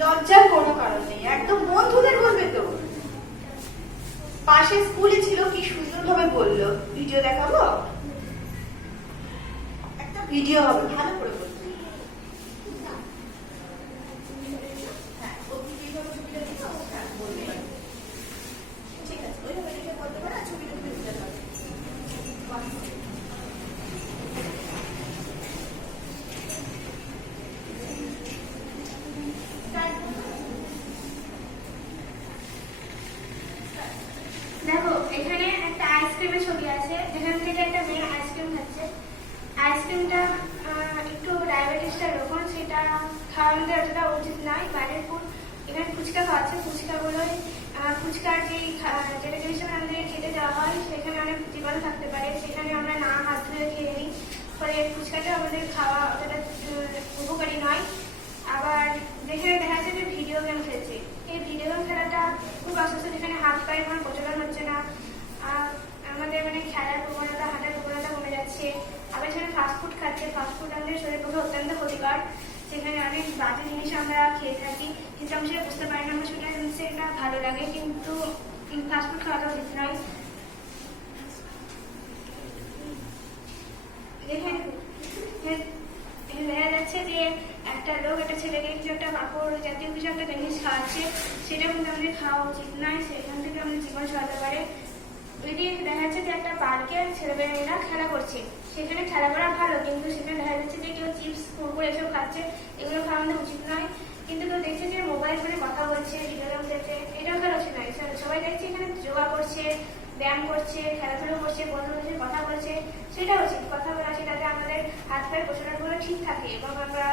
লজ্জার কোনো কারণ নেই, একদম বন্ধুদের বলবে তো। পাশে স্কুলে ছিল, কি সুন্দরভাবে বললো ভিডিও দেখাবো, একটা ভিডিও হবে, ভালো করে বলবে। দেখো এখানে একটা আইসক্রিমের ছবি আছে, যেখান থেকে একটা মেয়ে আইসক্রিম খাচ্ছে। আইসক্রিমটা একটু ডায়াবেটিসটার লক্ষণ, সেটা খাওয়ানোটা অতটা উচিত নয়। বাইরের ফুড, এখানে ফুচকা খাওয়াচ্ছে, ফুচকাগুলোই ফুচকার যেটা জিনিসটা আমাদের খেতে দেওয়া হয় সেখানে অনেক জীবাণু থাকতে পারে, সেখানে আমরা না হাত ধুয়ে খেয়ে নিই, ফলে ফুচকাটা আমাদের খাওয়া অতটা উপকারী নয়। আবার যেখানে দেখা যাচ্ছে যে ভিডিও গেম খেলছে, এই ভিডিও গেম খেলাটা খুব অসুস্থ, যেখানে হাত পায়ে কোনো প্রচলন হচ্ছে না, আমাদের মানে খেলার প্রবণতা, হাঁটার প্রবণতা কমে যাচ্ছে। আবার সেখানে ফাস্টফুড খাচ্ছে, ফাস্টফুড আমাদের শরীরের পক্ষে অত্যন্ত ক্ষতিকর, সেখানে অনেক বাজে জিনিস আমরা খেয়ে থাকি, কিন্তু আমরা সেটা বুঝতে পারি না, আমরা সেটা ভালো লাগে, কিন্তু ফাস্টফুড খাওয়াটা উচিত নয়। দেখা যাচ্ছে যে একটা লোক একটা ছেলেকে কিছু একটা কাপড় জাতীয় কিছু একটা জিনিস খাওয়াচ্ছে, সেটা কিন্তু আমাদের খাওয়া উচিত নয়, সেখান থেকে আমাদের জীবন ছড়াতে পারে। এটি দেখা যাচ্ছে যে একটা পার্কে ছেলেমেয়েরা খেলা করছে, সেখানে খেলা করা ভালো, কিন্তু সেখানে দেখা যাচ্ছে যে কেউ চিপস কুরকুরে এসব খাচ্ছে, এগুলো খাওয়া আমাদের উচিত নয়। কিন্তু কেউ দেখছে যে মোবাইল ফোনে কথা বলছে, ভিডিও গেম খেলছে, এটাও খেলা উচিত নয়। সবাই দেখছে এখানে যোগা করছে, ব্যায়াম করছে, খেলাধুলো করছে, বন্ধুদের কথা বলছে, সেটা উচিত। কথা বলা সেটাতে আমাদের হাত পায়ের প্রচলনগুলো ঠিক থাকে এবং আমরা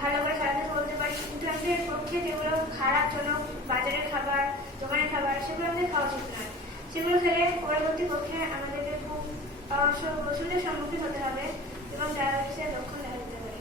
ভালো করে খেলাধুলো করতে পারি। কিন্তু আমাদের পক্ষে যেগুলো খারাপ জনক, বাজারের খাবার, দোকানের খাবার, সেগুলো আমাদের খাওয়া উচিত নয়। সেগুলো খেলে পরবর্তী পক্ষে আমাদেরকে খুব অসুবিধার সম্মুখীন হতে হবে এবং ডায়াবেটিসের লক্ষণ দেখা দিতে পারে।